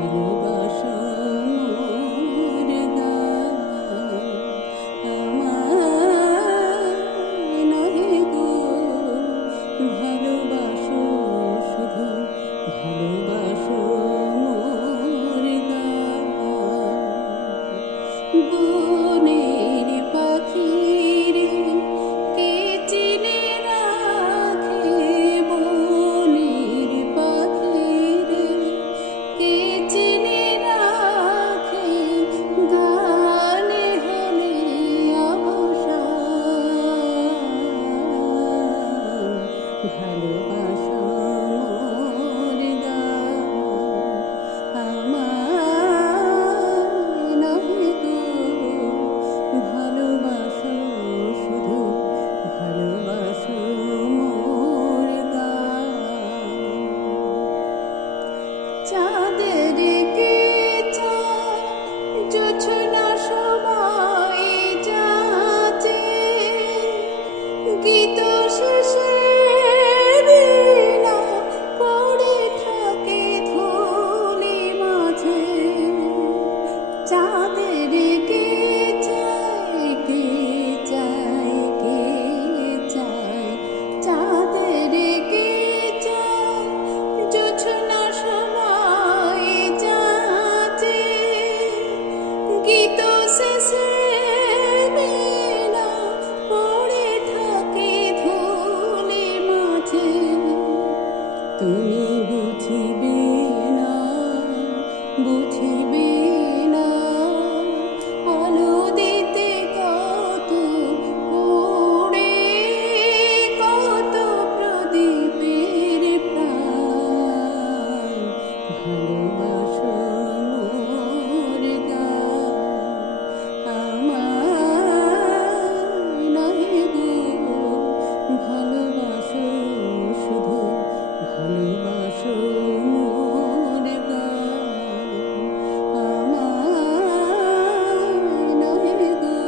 ভালোবাসো মোর গান আমায় নহে গো ভালোবাসো শুধু ভালোবাসো মোর গান বনের পাখি রে কে চিনে রাখে বনের পাখি রে কে চিনে রাখে গানে হলে অবসান ভালোবাসো মোর গান আমায় নহে গো ভালোবাসো শুধু ভালোবাসো মোর গান চাঁদের কে চায় জোছনা সবাই যাচে গীত শেষে বীণা পড়ে থাকে ধুলি মাঝে চাঁদের কে চায় কে চায় কে চায় চাঁদের কে চায় জোছনা সবাই যাচে গীত শেষে বীণা পড়ে থাকে ধুলি মাঝে তুমি বুঝিবে না বুঝিবে না আলো দিতে কত উড়ে কত প্রদীপের প্রাণ ভালোবাসো মোর গান আমায় নহে গো ভালোবাসো শুধু ভালোবাসো মোর গান আমায় নহে গো